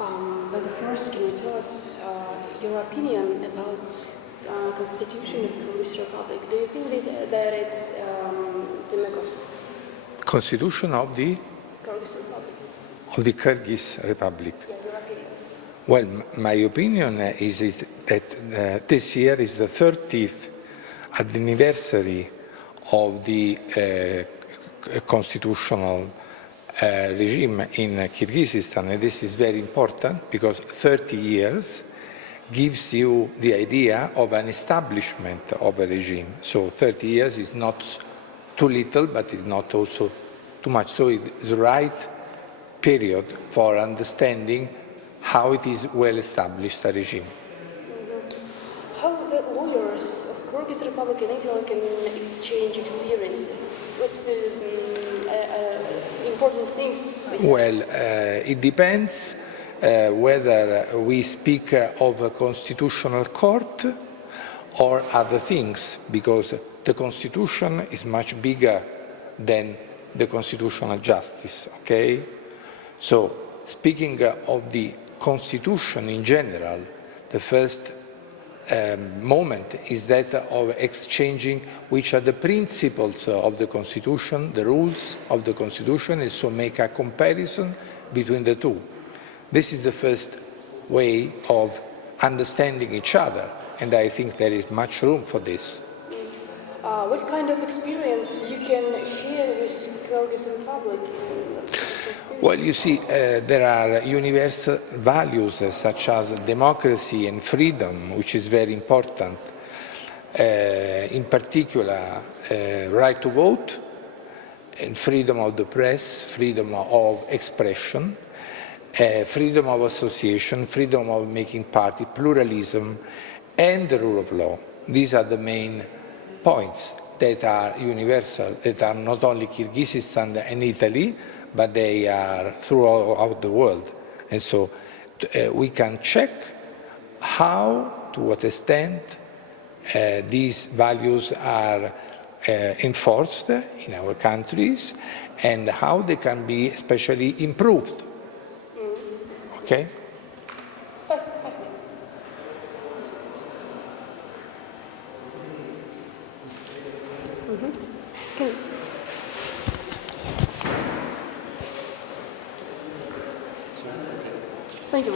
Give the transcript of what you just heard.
But first, can you tell us your opinion about Constitution of Kyrgyz Republic? Do you think that it's democracy? Constitution of the Kyrgyz Republic. Of the Kyrgyz Republic. Yeah, your opinion. Well, my opinion is that this year is the 30th anniversary of the constitutional regime in Kyrgyzstan, and this is very important because 30 years gives you the idea of an establishment of a regime. So 30 years is not too little, but it's not also too much. So it's the right period for understanding how it is well established a regime. How the lawyers of Kyrgyz Republic and Italy can exchange experiences? What's the important things? Well, it depends whether we speak of a constitutional court or other things, because the constitution is much bigger than the constitutional justice, okay? So, speaking of the constitution in general, the first moment is that of exchanging which are the principles of the Constitution, the rules of the Constitution, and so make a comparison between the two. This is the first way of understanding each other, and I think there is much room for this. What kind of experience you can share with Kyrgyz Republic? Well, you see, there are universal values such as democracy and freedom, which is very important. In particular, right to vote, and freedom of the press, freedom of expression, freedom of association, freedom of making party, pluralism, and the rule of law. These are the main points that are universal, that are not only Kyrgyzstan and Italy, but they are throughout the world. And so we can check how, to what extent, these values are enforced in our countries and how they can be especially improved. Okay? 5 minutes.